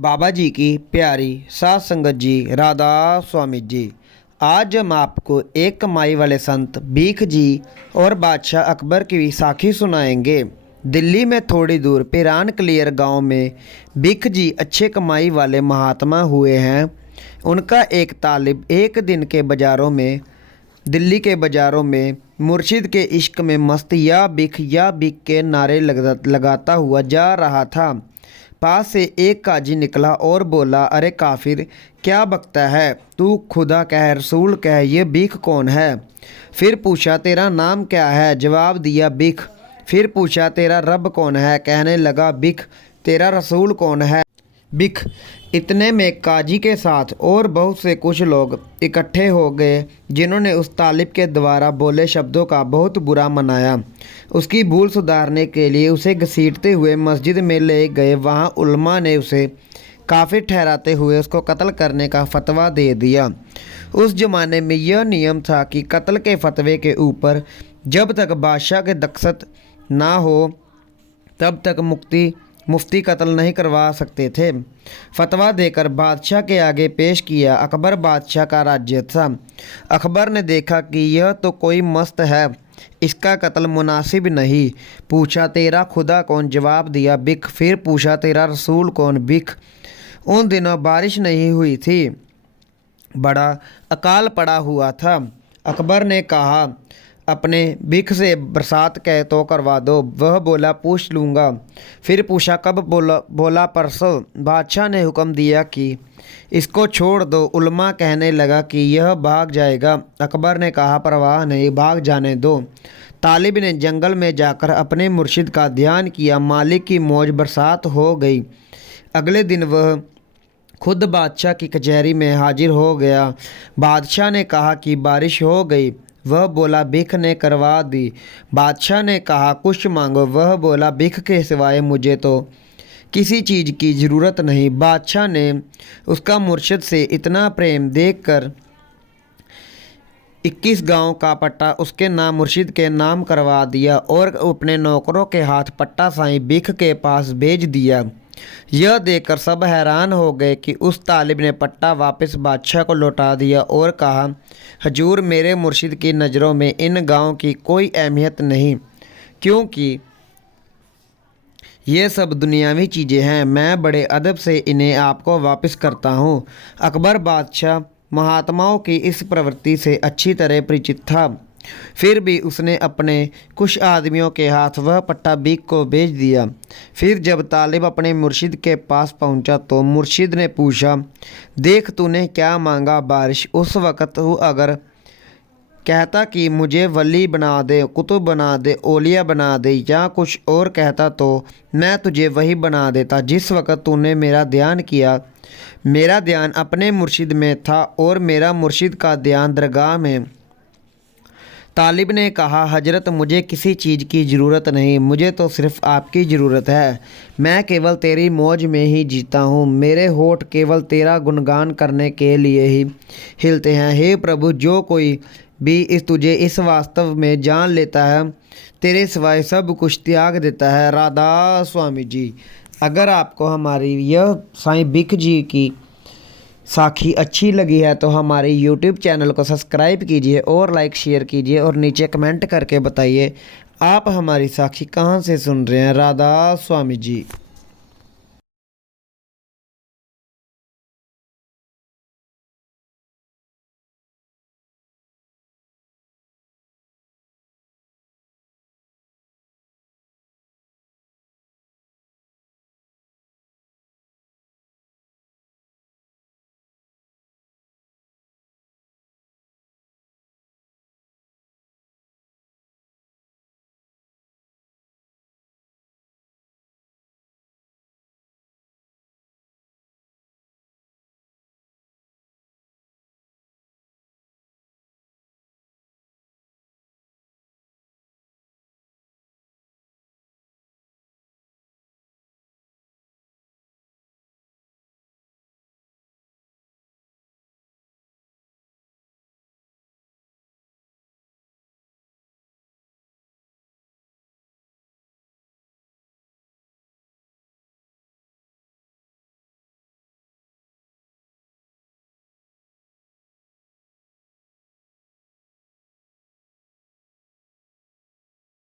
बाबा जी की प्यारी सात संगत जी, राधा स्वामी जी। आज हम आपको एक कमाई वाले संत भीख जी और बादशाह अकबर की साखी सुनाएंगे। दिल्ली में थोड़ी दूर पिरान क्लियर गांव में भीख जी अच्छे कमाई वाले महात्मा हुए हैं। उनका एक तालिब एक दिन के बाज़ारों में दिल्ली के बाज़ारों में मुर्शिद के इश्क में मस्त या बिख के नारे लगाता हुआ जा रहा था। पास से एक काजी निकला और बोला, अरे काफिर, क्या बकता है तू? खुदा कह, रसूल कह, ये बिख कौन है? फिर पूछा, तेरा नाम क्या है? जवाब दिया, बिख। फिर पूछा, तेरा रब कौन है? कहने लगा, बिख। तेरा रसूल कौन है? बिख। इतने में काजी के साथ और बहुत से कुछ लोग इकट्ठे हो गए, जिन्होंने उस तालिब के द्वारा बोले शब्दों का बहुत बुरा मनाया। उसकी भूल सुधारने के लिए उसे घसीटते हुए मस्जिद में ले गए। वहाँ उलमा ने उसे काफिर ठहराते हुए उसको कत्ल करने का फतवा दे दिया। उस ज़माने में यह नियम था कि कत्ल के फतवे के ऊपर जब तक बादशाह के दस्तखत ना हो तब तक मुफ्ती कत्ल नहीं करवा सकते थे। फतवा देकर बादशाह के आगे पेश किया। अकबर बादशाह का राज्य था। अकबर ने देखा कि यह तो कोई मस्त है, इसका कत्ल मुनासिब नहीं। पूछा, तेरा खुदा कौन? जवाब दिया, बिख। फिर पूछा, तेरा रसूल कौन? बिख। उन दिनों बारिश नहीं हुई थी, बड़ा अकाल पड़ा हुआ था। अकबर ने कहा, अपने बिख से बरसात कह तो करवा दो। वह बोला, पूछ लूँगा। फिर पूछा, कब? बोला, परसों। बादशाह ने हुक्म दिया कि इसको छोड़ दो। उलमा कहने लगा कि यह भाग जाएगा। अकबर ने कहा, परवाह नहीं, भाग जाने दो। तालिब ने जंगल में जाकर अपने मुर्शिद का ध्यान किया। मालिक की मौज बरसात हो गई। अगले दिन वह खुद बादशाह की कचहरी में हाजिर हो गया। बादशाह ने कहा कि बारिश हो गई। वह बोला, बिख ने करवा दी। बादशाह ने कहा, कुछ मांगो। वह बोला, बिख के सिवाय मुझे तो किसी चीज़ की ज़रूरत नहीं। बादशाह ने उसका मुर्शिद से इतना प्रेम देखकर 21 गांव का पट्टा उसके नाम मुर्शिद के नाम करवा दिया और अपने नौकरों के हाथ पट्टा साईं बिख के पास भेज दिया। यह देखकर सब हैरान हो गए कि उस तालिब ने पट्टा वापस बादशाह को लौटा दिया और कहा, हजूर, मेरे मुर्शिद की नज़रों में इन गांव की कोई अहमियत नहीं, क्योंकि ये सब दुनियावी चीज़ें हैं। मैं बड़े अदब से इन्हें आपको वापस करता हूँ। अकबर बादशाह महात्माओं की इस प्रवृत्ति से अच्छी तरह परिचित था। फिर भी उसने अपने कुछ आदमियों के हाथ वह पट्टा बिख को भेज दिया। फिर जब तालिब अपने मुर्शिद के पास पहुंचा तो मुर्शिद ने पूछा, देख तूने क्या मांगा? बारिश। उस वक़्त वो अगर कहता कि मुझे वली बना दे, कुतुब बना दे, औलिया बना दे या कुछ और कहता तो मैं तुझे वही बना देता। जिस वक़्त तूने मेरा ध्यान किया, मेरा ध्यान अपने मुर्शिद में था और मेरा मुर्शिद का ध्यान दरगाह में। तालिब ने कहा, हजरत, मुझे किसी चीज़ की ज़रूरत नहीं, मुझे तो सिर्फ़ आपकी ज़रूरत है। मैं केवल तेरी मौज में ही जीता हूँ। मेरे होठ केवल तेरा गुणगान करने के लिए ही हिलते हैं। हे प्रभु, जो कोई भी तुझे इस वास्तव में जान लेता है, तेरे सिवाय सब कुछ त्याग देता है। राधा स्वामी जी। अगर आपको हमारी यह साईं बिख जी की साखी अच्छी लगी है तो हमारे YouTube चैनल को सब्सक्राइब कीजिए और लाइक शेयर कीजिए और नीचे कमेंट करके बताइए आप हमारी साखी कहाँ से सुन रहे हैं। राधा स्वामी जी।